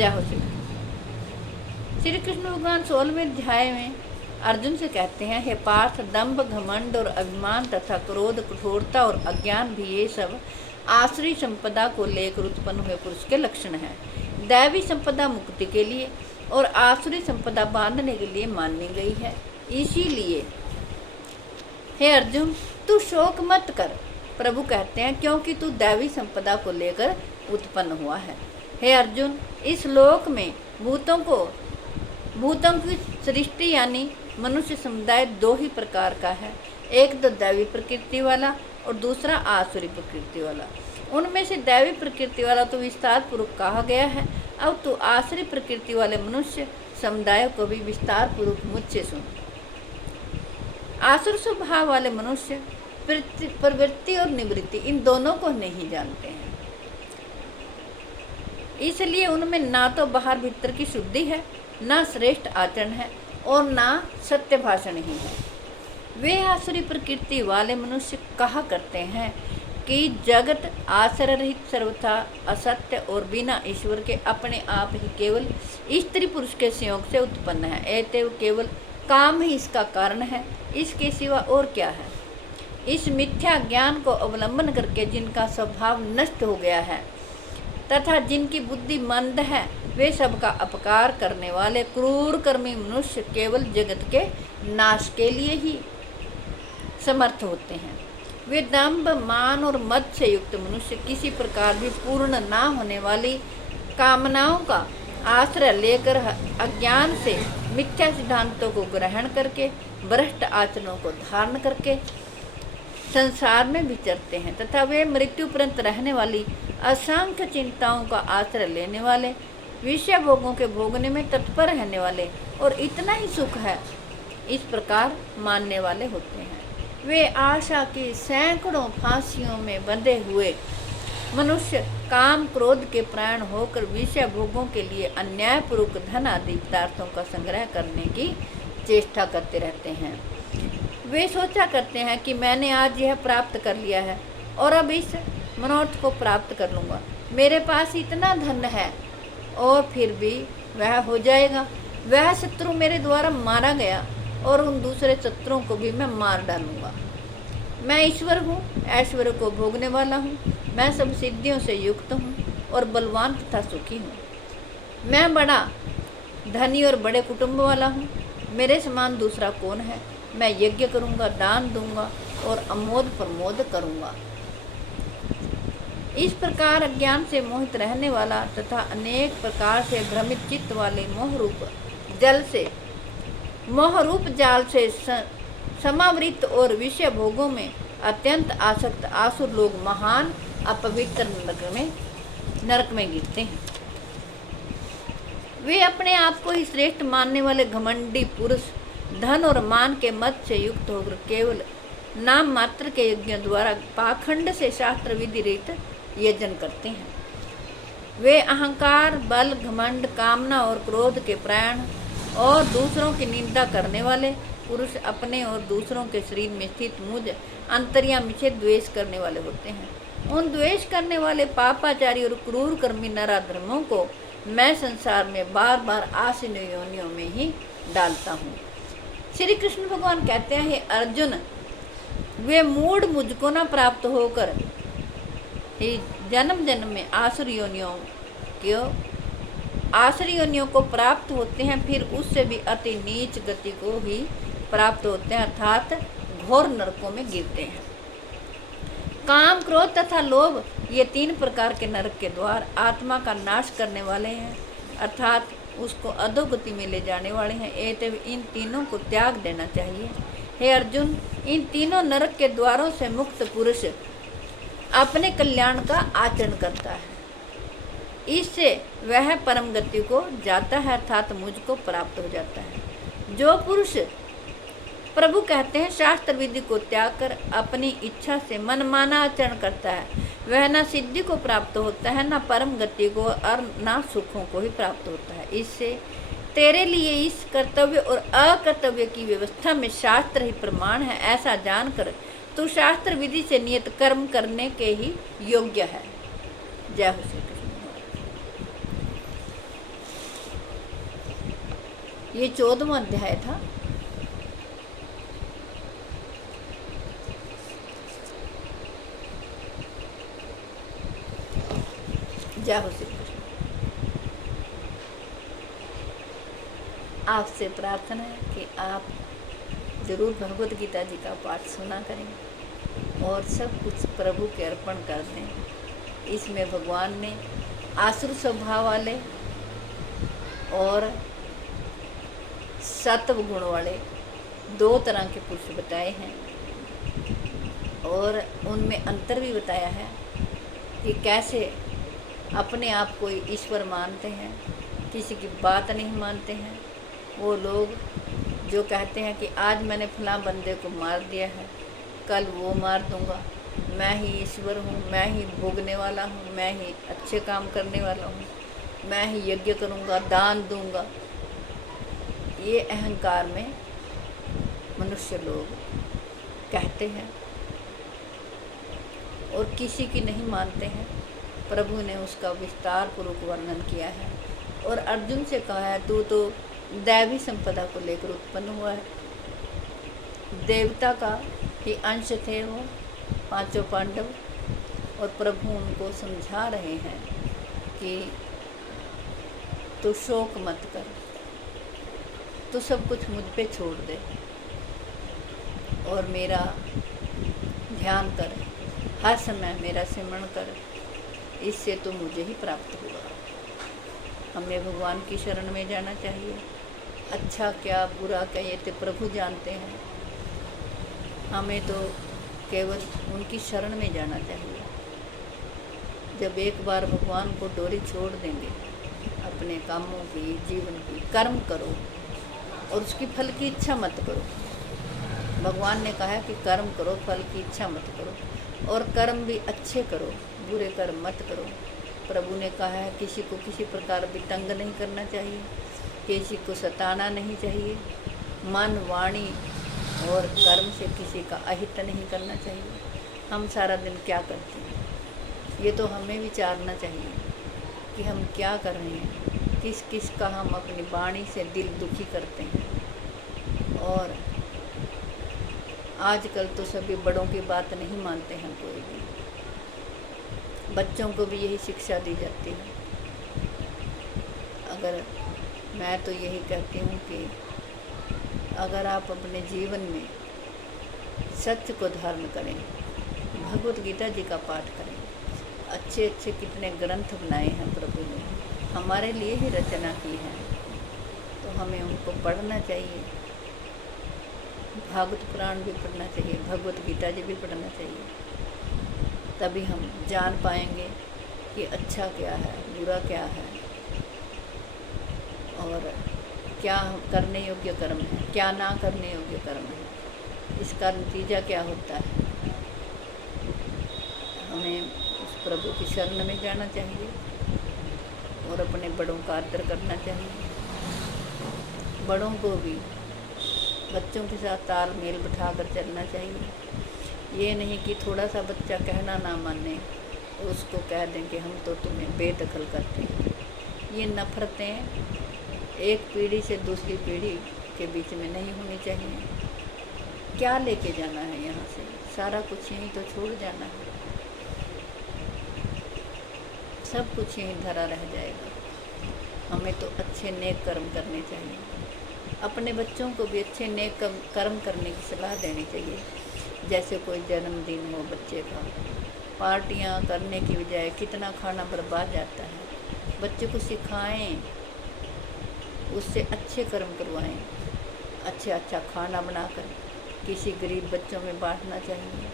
जय हो श्री कृष्ण। श्री कृष्ण भगवान 16वें अध्याय में अर्जुन से कहते हैं, हे पार्थ, दंभ, घमंड और अभिमान तथा क्रोध, कठोरता और अज्ञान भी ये सब आसुरी संपदा को लेकर उत्पन्न हुए पुरुष के लक्षण हैं। दैवी संपदा मुक्ति के लिए और आसुरी संपदा बांधने के लिए मानी गई है। इसीलिए हे अर्जुन, तू शोक मत कर, प्रभु कहते हैं, क्योंकि तू दैवी संपदा को लेकर उत्पन्न हुआ है। हे अर्जुन, इस लोक में भूतों की सृष्टि यानी मनुष्य समुदाय दो ही प्रकार का है, एक तो दैवी प्रकृति वाला और दूसरा आसुरी प्रकृति वाला। उनमें से दैवी प्रकृति वाला तो विस्तार पूर्वक कहा गया है। अब तो आसुरी प्रकृति वाले मनुष्य समुदाय को भी विस्तार पूर्वक मुझसे सुन। आसुर स्वभाव वाले मनुष्य प्रवृत्ति और निवृत्ति इन दोनों को नहीं जानते हैं, इसलिए उनमें ना तो बाहर भीतर की शुद्धि है, ना श्रेष्ठ आचरण है और ना सत्य भाषण ही है। वे आसुरी प्रकृति वाले मनुष्य कहा करते हैं कि जगत आश्रय रहित, सर्वथा असत्य और बिना ईश्वर के अपने आप ही केवल स्त्री पुरुष के संयोग से उत्पन्न है। अतएव केवल काम ही इसका कारण है, इसके सिवा और क्या है। इस मिथ्या ज्ञान को अवलंबन करके जिनका स्वभाव नष्ट हो गया है तथा जिनकी बुद्धि मंद है, वे सबका अपकार करने वाले क्रूर कर्मी मनुष्य केवल जगत के नाश के लिए ही समर्थ होते हैं। वे दंभ, मान और मद से युक्त मनुष्य किसी प्रकार भी पूर्ण ना होने वाली कामनाओं का आश्रय लेकर अज्ञान से मिथ्या सिद्धांतों को ग्रहण करके भ्रष्ट आचरणों को धारण करके संसार में विचरते हैं तथा वे मृत्यु पर्यंत रहने वाली असंख्य चिंताओं का आश्रय लेने वाले, विषय भोगों के भोगने में तत्पर रहने वाले और इतना ही सुख है इस प्रकार मानने वाले होते हैं। वे आशा की सैकड़ों फांसियों में बंधे हुए मनुष्य काम क्रोध के प्राण होकर विषय भोगों के लिए अन्यायपूर्वक धन आदि पदार्थों का संग्रह करने की चेष्टा करते रहते हैं। वे सोचा करते हैं कि मैंने आज यह प्राप्त कर लिया है और अब इस मनोरथ को प्राप्त कर लूँगा। मेरे पास इतना धन है और फिर भी वह हो जाएगा। वह शत्रु मेरे द्वारा मारा गया और उन दूसरे शत्रुओं को भी मैं मार डालूँगा। मैं ईश्वर हूँ, ऐश्वर्य को भोगने वाला हूँ। मैं सब सिद्धियों से युक्त हूँ और बलवान तथा सुखी हूँ। मैं बड़ा धनी और बड़े कुटुंब वाला हूँ। मेरे समान दूसरा कौन है। मैं यज्ञ करूँगा, दान दूंगा और अमोद प्रमोद करूँगा। इस प्रकार अज्ञान से मोहित रहने वाला तथा अनेक प्रकार से भ्रमित चित्त वाले मोहरूप जाल से समावृत और विषय भोगों में अत्यंत आसक्त आसुर लोग महान अपवित्र नरक में गिरते हैं। वे अपने आप को ही श्रेष्ठ मानने वाले घमंडी पुरुष धन और मान के मत से युक्त होकर केवल नाम मात्र के यज्ञ द्वारा पाखंड से शास्त्र विधि रीत यजन करते हैं। वे अहंकार, बल, घमंड, कामना और क्रोध के प्राण और दूसरों की निंदा करने वाले पुरुष अपने और दूसरों के शरीर में स्थित मुझ अंतर्यामी से द्वेष करने वाले होते हैं। उन द्वेष करने वाले पापाचारी और क्रूर कर्मी नराधर्मों को मैं संसार में बार बार आसीन योनियों में ही डालता हूँ। श्री कृष्ण भगवान कहते हैं, हे अर्जुन, वे मूढ़ मुझको न प्राप्त होकर ही जन्म जन्म में आसुर योनियों को प्राप्त होते हैं, फिर उससे भी अति नीच गति को ही प्राप्त होते हैं, अर्थात घोर नरकों में गिरते हैं। काम, क्रोध तथा लोभ ये तीन प्रकार के नरक के द्वार आत्मा का नाश करने वाले हैं, अर्थात उसको अधोगति में ले जाने वाले हैं। अतएव इन तीनों को त्याग देना चाहिए। हे अर्जुन, इन तीनों नरक के द्वारों से मुक्त पुरुष अपने कल्याण का आचरण करता है। इससे वह परम गति को जाता है, अर्थात मुझको प्राप्त हो जाता है। जो पुरुष, प्रभु कहते हैं, शास्त्र विधि को त्याग कर अपनी इच्छा से मनमाना आचरण करता है, वह न सिद्धि को प्राप्त होता है, न परम गति को और न सुखों को ही प्राप्त होता है। इससे तेरे लिए इस कर्तव्य और अकर्तव्य की व्यवस्था में शास्त्र ही प्रमाण है, ऐसा जानकर तू शास्त्र विधि से नियत कर्म करने के ही योग्य है। जय हो श्री कृष्ण। ये 14वां अध्याय था। जय हो श्री कृष्ण। आपसे प्रार्थना है कि आप ज़रूर भगवत गीता जी का पाठ सुना करें और सब कुछ प्रभु के अर्पण कर दें। इसमें भगवान ने आसुर स्वभाव वाले और सत्व गुण वाले 2 तरह के पुरुष बताए हैं और उनमें अंतर भी बताया है कि कैसे अपने आप को ईश्वर मानते हैं, किसी की बात नहीं मानते हैं। वो लोग जो कहते हैं कि आज मैंने फलां बंदे को मार दिया है, कल वो मार दूंगा, मैं ही ईश्वर हूँ, मैं ही भोगने वाला हूँ, मैं ही अच्छे काम करने वाला हूँ, मैं ही यज्ञ करूँगा, दान दूंगा। ये अहंकार में मनुष्य लोग कहते हैं और किसी की नहीं मानते हैं। प्रभु ने उसका विस्तार पूर्वक वर्णन किया है और अर्जुन से कहा है, तू तो दैवी संपदा को लेकर उत्पन्न हुआ है। देवता का ही अंश थे वो 5 पांडव और प्रभु उनको समझा रहे हैं कि तू शोक मत कर, तू सब कुछ मुझ पे छोड़ दे और मेरा ध्यान कर, हर समय मेरा सिमरण कर, इससे तो मुझे ही प्राप्त होगा। हमें भगवान की शरण में जाना चाहिए। अच्छा क्या बुरा क्या ये तो प्रभु जानते हैं, हमें तो केवल उनकी शरण में जाना चाहिए। जब एक बार भगवान को डोरी छोड़ देंगे, अपने कामों की, जीवन की, कर्म करो और उसकी फल की इच्छा मत करो। भगवान ने कहा है कि कर्म करो, फल की इच्छा मत करो और कर्म भी अच्छे करो, बुरे कर्म मत करो। प्रभु ने कहा है किसी को किसी प्रकार भी तंग नहीं करना चाहिए, किसी को सताना नहीं चाहिए, मन वाणी और कर्म से किसी का अहित नहीं करना चाहिए। हम सारा दिन क्या करते हैं, ये तो हमें विचारना चाहिए कि हम क्या कर रहे हैं, किस किस का हम अपनी वाणी से दिल दुखी करते हैं। और आजकल तो सभी बड़ों की बात नहीं मानते हैं कोई भी। बच्चों को भी यही शिक्षा दी जाती है। अगर मैं तो यही कहती हूँ कि अगर आप अपने जीवन में सत्य को धारण करें, भगवत गीता जी का पाठ करें, अच्छे अच्छे कितने ग्रंथ बनाए हैं प्रभु ने, हमारे लिए ही रचना की है, तो हमें उनको पढ़ना चाहिए। भागवत पुराण भी पढ़ना चाहिए, भगवत गीता जी भी पढ़ना चाहिए। तभी हम जान पाएंगे कि अच्छा क्या है, बुरा क्या है और क्या करने योग्य कर्म है, क्या ना करने योग्य कर्म है, इसका नतीजा क्या होता है। हमें उस प्रभु की शरण में जाना चाहिए और अपने बड़ों का आदर करना चाहिए। बड़ों को भी बच्चों के साथ तालमेल बिठा कर चलना चाहिए। ये नहीं कि थोड़ा सा बच्चा कहना ना माने तो उसको कह दें कि हम तो तुम्हें बेदखल करते हैं। ये नफ़रतें एक पीढ़ी से दूसरी पीढ़ी के बीच में नहीं होनी चाहिए। क्या लेके जाना है यहाँ से, सारा कुछ यहीं तो छोड़ जाना है, सब कुछ यहीं धरा रह जाएगा। हमें तो अच्छे नेक कर्म करने चाहिए, अपने बच्चों को भी अच्छे नेक कर्म करने की सलाह देनी चाहिए। जैसे कोई जन्मदिन हो बच्चे का, पार्टियां करने की बजाय कितना खाना बर्बाद जाता है। बच्चे को सिखाएं, उससे अच्छे कर्म करवाएं, अच्छा खाना बनाकर किसी गरीब बच्चों में बांटना चाहिए।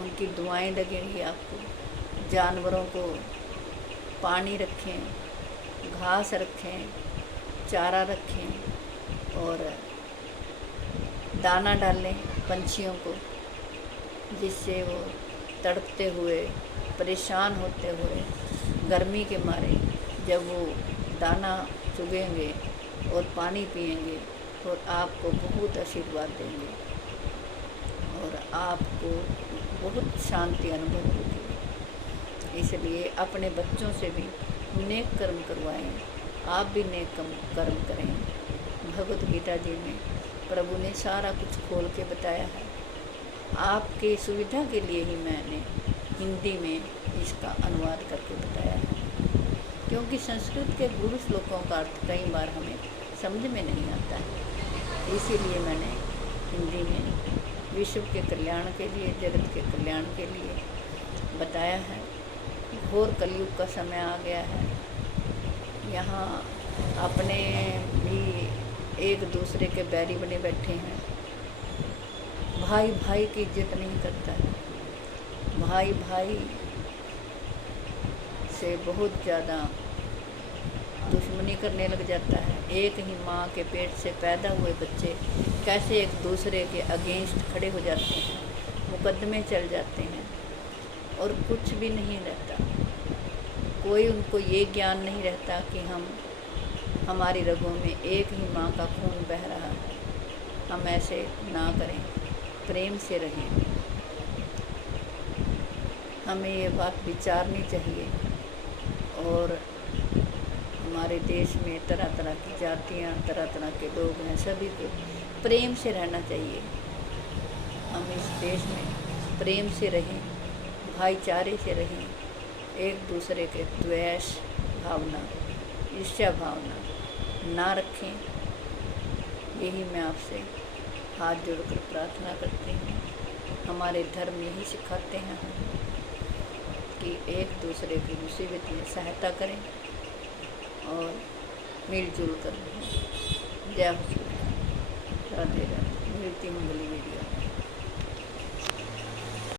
उनकी दुआएं लगेंगी आपको। जानवरों को पानी रखें, घास रखें, चारा रखें और दाना डालें पंछियों को, जिससे वो तड़पते हुए, परेशान होते हुए, गर्मी के मारे जब वो दाना चुगेंगे और पानी पिएंगे तो आपको बहुत आशीर्वाद देंगे और आपको बहुत शांति अनुभव होगी। इसलिए अपने बच्चों से भी नेक कर्म करवाएं, आप भी नेक कर्म करें। भगवत गीता जी में प्रभु ने सारा कुछ खोल के बताया है। आपकी सुविधा के लिए ही मैंने हिंदी में इसका अनुवाद करके बताया है, क्योंकि संस्कृत के गुरु श्लोकों का अर्थ कई बार हमें समझ में नहीं आता है। इसीलिए मैंने हिंदी में विश्व के कल्याण के लिए, जगत के कल्याण के लिए बताया है। घोर कलयुग का समय आ गया है। यहाँ अपने भी एक दूसरे के बैरी बने बैठे हैं। भाई भाई की इज्जत नहीं करता है। भाई भाई से बहुत ज़्यादा दुश्मनी करने लग जाता है। एक ही माँ के पेट से पैदा हुए बच्चे कैसे एक दूसरे के अगेंस्ट खड़े हो जाते हैं, मुकदमे चल जाते हैं और कुछ भी नहीं रहता। कोई उनको ये ज्ञान नहीं रहता कि हमारी रगों में एक ही माँ का खून बह रहा है। हम ऐसे ना करें, प्रेम से रहें। हमें ये बात विचारनी चाहिए। और हमारे देश में तरह तरह की जातियाँ, तरह तरह के लोग हैं, सभी को प्रेम से रहना चाहिए। हम इस देश में प्रेम से रहें, भाईचारे से रहें, एक दूसरे के द्वेष भावना, ईर्ष्या भावना ना रखें। यही मैं आपसे हाथ जोड़कर प्रार्थना करती हूँ। हमारे धर्म यही सिखाते हैं हम कि एक दूसरे की मुसीबत में सहायता करें और मिलजुल कर रहें। जय हो। राधे राधे। मिलती हूँ अगली वीडियो।